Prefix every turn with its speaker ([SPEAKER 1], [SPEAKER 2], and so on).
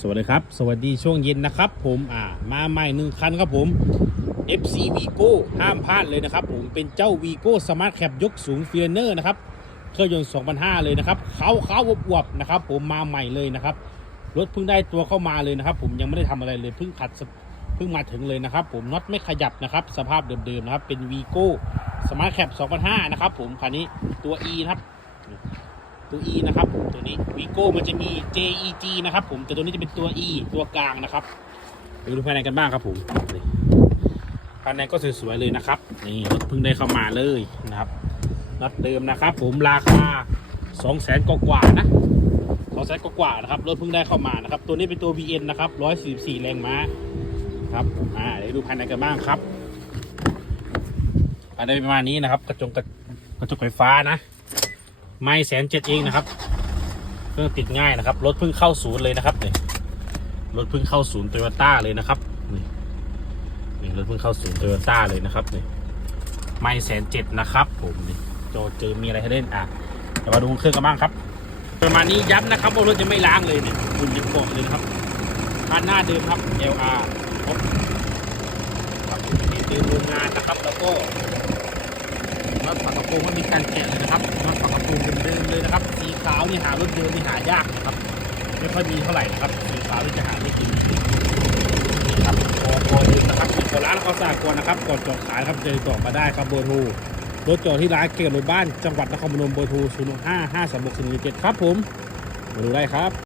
[SPEAKER 1] สวัสดีครับ สวัสดีช่วงเย็นนะครับ ผมอ่ามาใหม่หนึ่งคันครับผม FC Vigo ห้ามพลาดเลยนะครับ ผมเป็นเจ้า Vigo Smart Cap ยกสูง f i เนอร์นะครับเครื่องยนต์2005 เลยนะครับเขาเขาอวบๆนะครับ ผมมาใหม่เลยนะครับรถเพิ่งได้ตัวเข้ามาเลยนะครับ ผมยังไม่ได้ทำอะไรเลยเพิ่งขัดเพิ่งมาถึงเลยนะครับ ผมน็อตไม่ขยับนะครับ สภาพเดิมๆนะครับเป็น Vigo Smart Cap 2005 นะครับ ผมคันนี้ตัว E นะครับ ตัว E นะครับผมตัวนี้ Vigo มันจะมี JEG นะครับผมแต่ตัวนี้จะเป็นตัว E ตัวกลางนะครับไปดูภายในกันบ้างครับผมภายในก็สวยๆเลยนะครับนี่รถเพิ่งได้เข้ามาเลยนะครับรถเดิมนะครับ ผมราคา2 0 0แสนกว่าๆนะสองแสนกว่าๆนะครับรถเพิ่งได้เข้ามานะครับ ตัวนี้เป็นตัว BN นะครับ144 แรงม้าครับอ่าเดี๋ยวดูภายในกันบ้างครับภายในประมาณนี้นะครับ กระจกกระจกไฟฟ้านะ ไม่แสนเจ็ดเองนะครับ เครื่องติดง่ายนะครับ รถเพิ่งเข้าศูนย์เลยนะครับเนี่ยรถเพิ่งเข้าศูนย์โตโยต้าเลยนะครับนี่นี่รถเพิ่งเข้าศูนย์โตโยต้าเลยนะครับนี่ไม่แสนเจ็ดนะครับผมนี่โจเจอมีอะไรให้เล่นอะเดี๋ยวมาดูเครื่องกันบ้างครับ ประมาณนี้ย้ำนะครับว่ารถจะไม่ล้างเลยเนี่ยคุณยิบบอกเลยนะครับคันหน้าเดิมครับ LR ครับนี่เดิมโรงงานนะครับ แล้วก็น็อตฝากระโปรงไม่มีการแกะเลยนะครับน็อตฝากระโปรงเดิมเลยนะครับ สีขาวนี่หารถเดิมนี่หายากนะครับ ไม่ค่อยมีเท่าไหร่นะครับ สีขาวนี่จะหาไม่กินนี่ครับพอพอเดิมนะครับกดร้านเขาสากลนะครับก่อนจอดขายครับเจอต่อมาได้ครับเบอร์โทรรถจอดที่ร้านเกียรติรถบ้านจังหวัดนครพนมเบอร์โทร0 5 5 3 6 4 7ครับผมมาดูได้ครับ